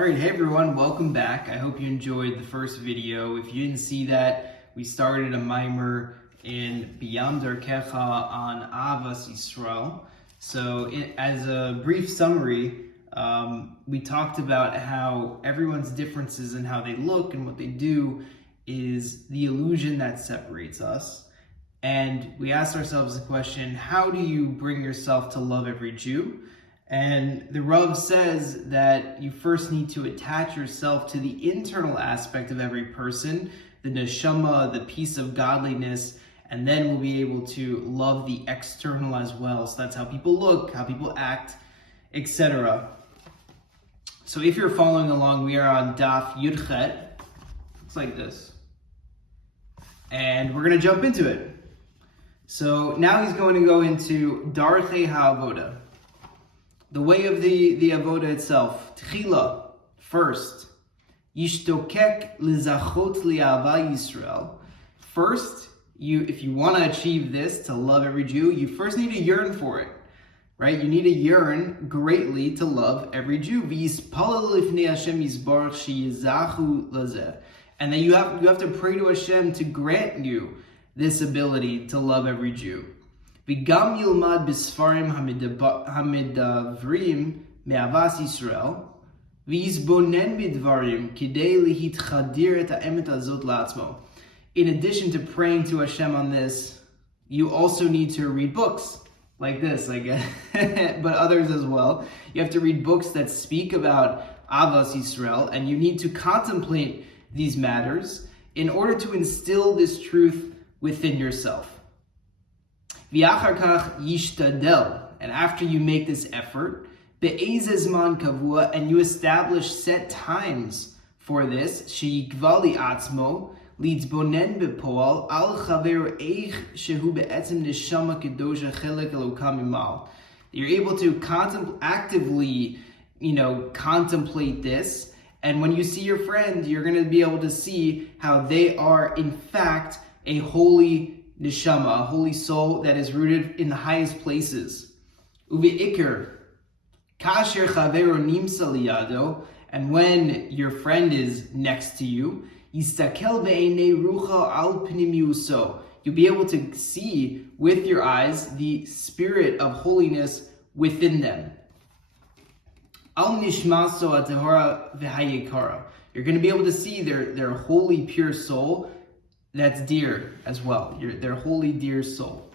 Alright, hey everyone, welcome back. I hope you enjoyed the first video. If you didn't see that, we started a mimer in B'Yam Darkecha on Ahavas Yisrael. So as a brief summary, we talked about how everyone's differences in how they look and what they do is the illusion that separates us. And we asked ourselves the question, how do you bring yourself to love every Jew? And the Rav says that you first need to attach yourself to the internal aspect of every person, the neshama, the piece of godliness, and then we'll be able to love the external as well. So that's how people look, how people act, etc. So if you're following along, we are on Daf Yudchet. Looks like this. And we're going to jump into it. So now he's going to go into Darkei HaAvoda. The way of the avoda itself. Tchila, first. Yishtokek lizachot li'Ahavat Yisrael. First, if you want to achieve this, to love every Jew, you first need to yearn for it. Right? You need to yearn greatly to love every Jew. V'yispalel lifnei Hashem yisbarach sheyizachu lazeh. And then you have to pray to Hashem to grant you this ability to love every Jew. V'gam yilmad b'sfarim hamidavrim me'Avahas Yisrael v'yizbonen b'dvarim kidei lihitchadir et ha'emet hazot la'atzmo. In addition to praying to Hashem on this, you also need to read books like this, I guess, but others as well. You have to read books that speak about Ahavas Yisrael, and you need to contemplate these matters in order to instill this truth within yourself. V'achar kach yishtadel, and after you make this effort, be'ezeh zman kavua, and you establish set times for this, sheyikva li'atzmo, litzbonen bepoal, al chaver eich shehu be'etzem neshama kedosha chelek elokam imal. You're able to actively, contemplate this, and when you see your friend, you're going to be able to see how they are, in fact, a holy neshama, a holy soul that is rooted in the highest places. Uve'ikr, kasher chavero nimsa liyado, and when your friend is next to you, yistakel be'einei rucha al pnimiuso, you'll be able to see with your eyes the spirit of holiness within them. Al nishmaso atehora v'hayekara, you're going to be able to see their holy, pure soul that's dear as well, their holy, dear soul.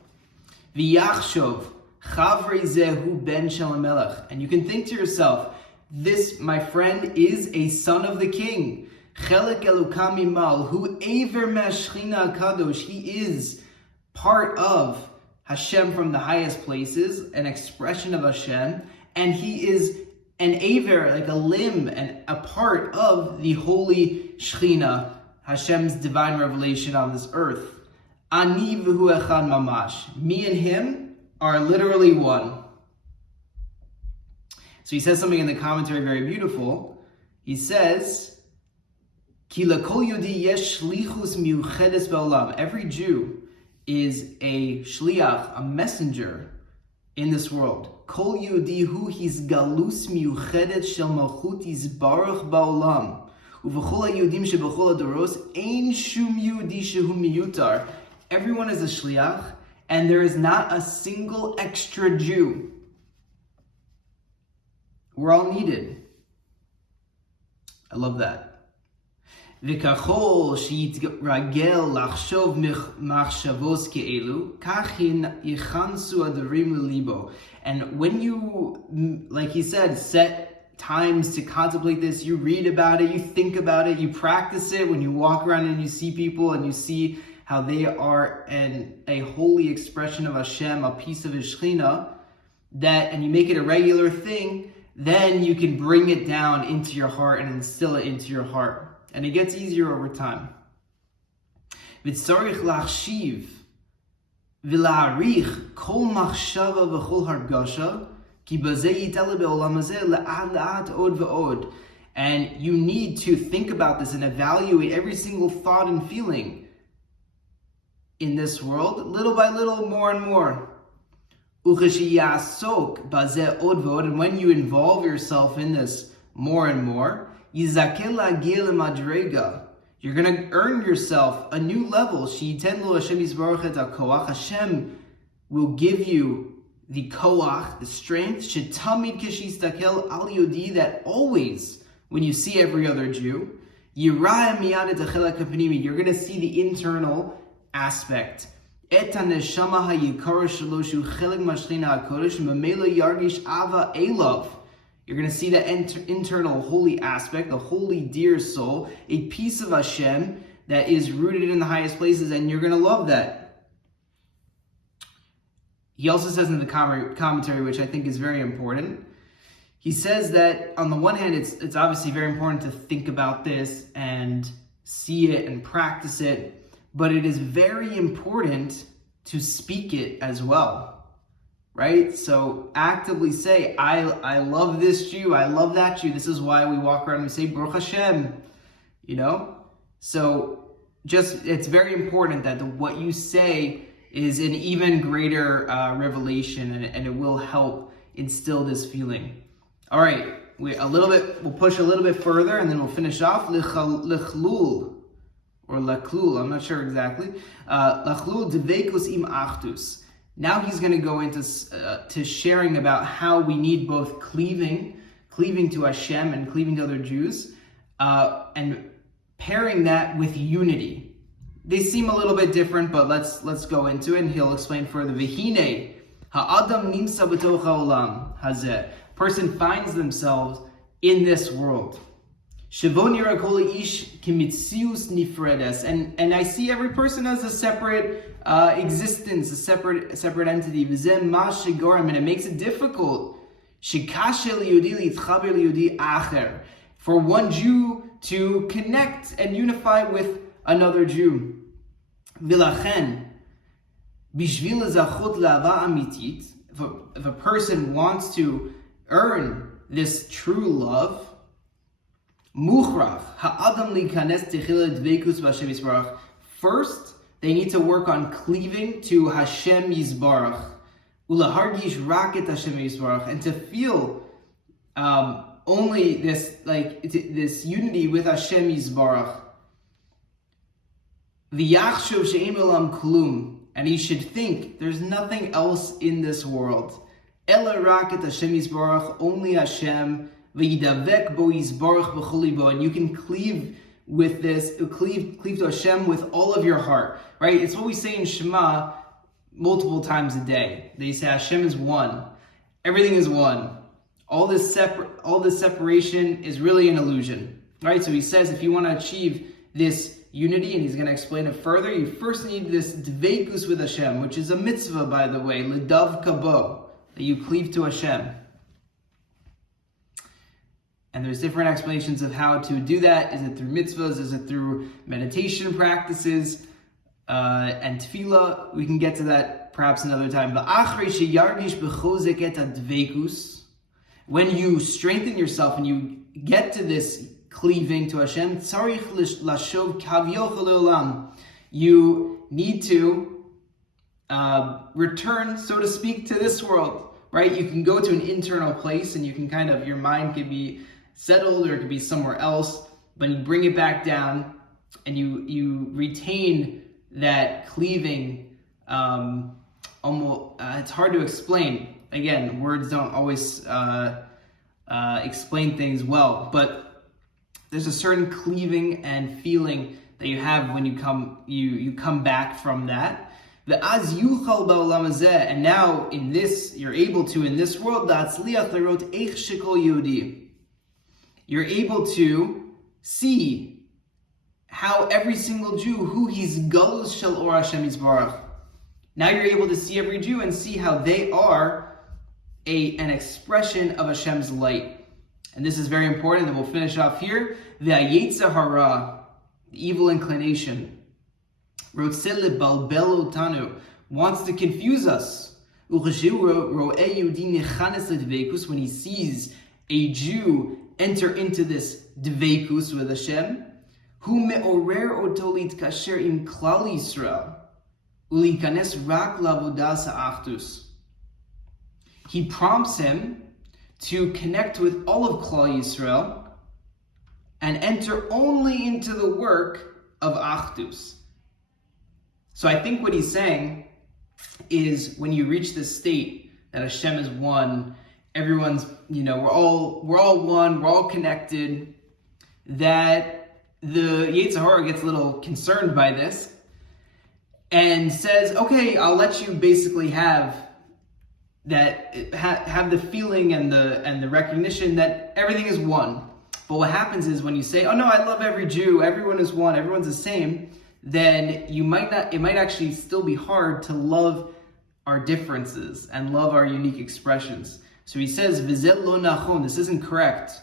V'yachshov chavrei zehu ben shel hamelech, and you can think to yourself, this, my friend, is a son of the king. Chelek elokam imal, hu aver me'ashchina kadosh, he is part of Hashem from the highest places, an expression of Hashem, and he is an aver, like a limb, and a part of the holy Shechina, Hashem's divine revelation on this earth. Ani v'hu echad mamash. Me and him are literally one. So he says something in the commentary very beautiful. He says, Ki lakol yodi yesh shlichus miuchedes ba'olam. Every Jew is a shliach, a messenger in this world. Kol yodi hu his galus miuchedet shel malchut yisbarach ba'olam. Everyone is a shliach, and there is not a single extra Jew. We're all needed. I love that. And when you, like he said, set times to contemplate this, you read about it, you think about it, you practice it when you walk around and you see people and you see how they are a holy expression of Hashem, a piece of His Shechina, and you make it a regular thing, then you can bring it down into your heart and instill it into your heart. And it gets easier over time. V'tzarich lachshiv v'la'arich kol machshava v'chol hargasha. And you need to think about this and evaluate every single thought and feeling in this world, little by little, more and more. And when you involve yourself in this more and more, Yizakel la'agil madrega. You're going to earn yourself a new level. She'iten lo Hashem yisbarach et ha'koach. Hashem will give you the koach, the strength. Shetamid kishistakel al yodi, that always, when you see every other Jew, yirah miyad et ha'chelak ha'panimi, you're going to see the internal aspect. Et ha'neshama ha'yikara shelo shu chelek mashchina ha'kodesh mamela yargish ava elav. You're going to see the internal holy aspect, the holy dear soul, a piece of Hashem that is rooted in the highest places, and you're going to love that. He also says in the commentary, which I think is very important, he says that on the one hand, it's obviously very important to think about this and see it and practice it, but it is very important to speak it as well. Right? So actively say, I love this Jew, I love that Jew. This is why we walk around and say, Baruch Hashem, So it's very important that what you say is an even greater revelation, and it will help instill this feeling. All right, we'll push a little bit further, and then we'll finish off. Lichlul, or laklul, I'm not sure exactly. Lachlul devekus im achdus. Now he's going to go into to sharing about how we need both cleaving to Hashem and cleaving to other Jews, and pairing that with unity. They seem a little bit different, but let's go into it, and he'll explain further. V'hine ha'adam nimsa b'toch ha'olam hazeh. Person finds themselves in this world. Shevon yira kol ish kimitzius nifredes, and I see every person as a separate existence, a separate entity. V'zeh ma shegorim, and it makes it difficult. Shekashe liyudi litchaber liyudi acher, for one Jew to connect and unify with another Jew. V'lachen bishvil zachot la'ava amitit, if a person wants to earn this true love, Muchrach ha'adam likanes techila dveikus v'Hashem Yisbarach. First, they need to work on cleaving to Hashem Yisbarach. Ulahargish raket Hashem Yisbarach, and to feel only this unity with Hashem Yisbarach. V'yachshuv she'ein olam klum, and he should think there's nothing else in this world. Ela raket Hashem Yisbarach, only Hashem. And you can cleave with this, cleave to Hashem with all of your heart, right? It's what we say in Shema multiple times a day. They say Hashem is one, everything is one. All this separation is really an illusion, right? So he says if you want to achieve this unity, and he's going to explain it further, you first need this dveikus with Hashem, which is a mitzvah, by the way, l'dav kabo, that you cleave to Hashem. And there's different explanations of how to do that. Is it through mitzvahs? Is it through meditation practices? And tefillah? We can get to that perhaps another time. But when you strengthen yourself and you get to this cleaving to Hashem, you need to return, so to speak, to this world. Right? You can go to an internal place, and you can your mind could be settled, or it could be somewhere else, but you bring it back down, and you retain that cleaving. It's hard to explain. Again, words don't always explain things well, but there's a certain cleaving and feeling that you have when you come back from that. And now in this, you're able to, in this world, you're able to see how every single Jew, who he's galus shel or Hashem Yisbarach. Now you're able to see every Jew and see how they are an expression of Hashem's light. And this is very important, and we'll finish off here. The Yetzer Hara, the evil inclination, wants to confuse us. When he sees a Jew enter into this dveikus with Hashem, hu me'orer oto litkasher im klal Yisrael ulikanes rak lavodas ha'achdus. He prompts him to connect with all of Klal Yisrael enter only into the work of Achdus. So I think what he's saying is when you reach this state that Hashem is one, everyone's, we're all one, we're all connected, that the Yetzer Hara gets a little concerned by this and says, okay, I'll let you basically have that, have the feeling and the recognition that everything is one. But what happens is when you say, oh no, I love every Jew, everyone is one, everyone's the same, then it might actually still be hard to love our differences and love our unique expressions. So he says, V'zeh lo nachon, this isn't correct.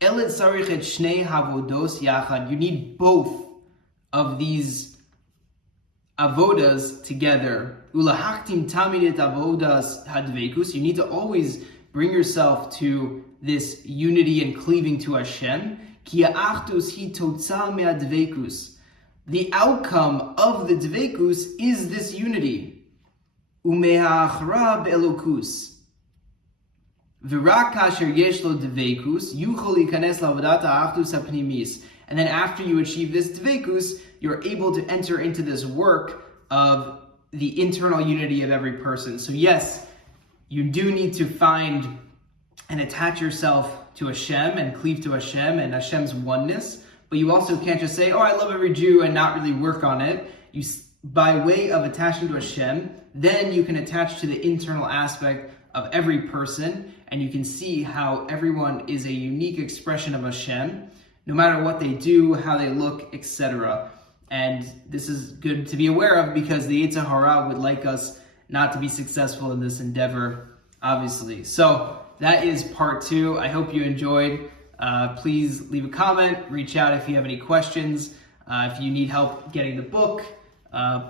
Eled tzarich et shnei havodos yachad. You need both of these avodas together. Ulahachtim tamid et avodas hadveikus. You need to always bring yourself to this unity and cleaving to Hashem. Ki ha'achdus hi totza me'adveikus. The outcome of the dveikus is this unity. Ume'achra be'elokus. V'rak kasher yesh lo dveikus, yuchol yikanes la'avodat ha'achdus ha'pnimis. And then after you achieve this dveikus, you're able to enter into this work of the internal unity of every person. So yes, you do need to find and attach yourself to Hashem and cleave to Hashem and Hashem's oneness, but you also can't just say, oh, I love every Jew and not really work on it. You, by way of attaching to Hashem, then you can attach to the internal aspect of every person, and you can see how everyone is a unique expression of Hashem, no matter what they do, how they look, etc. And this is good to be aware of because the Yetzer Hara would like us not to be successful in this endeavor, obviously. So that is part 2. I hope you enjoyed. Please leave a comment, reach out if you have any questions. If you need help getting the book,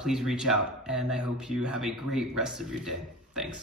please reach out. And I hope you have a great rest of your day. Thanks.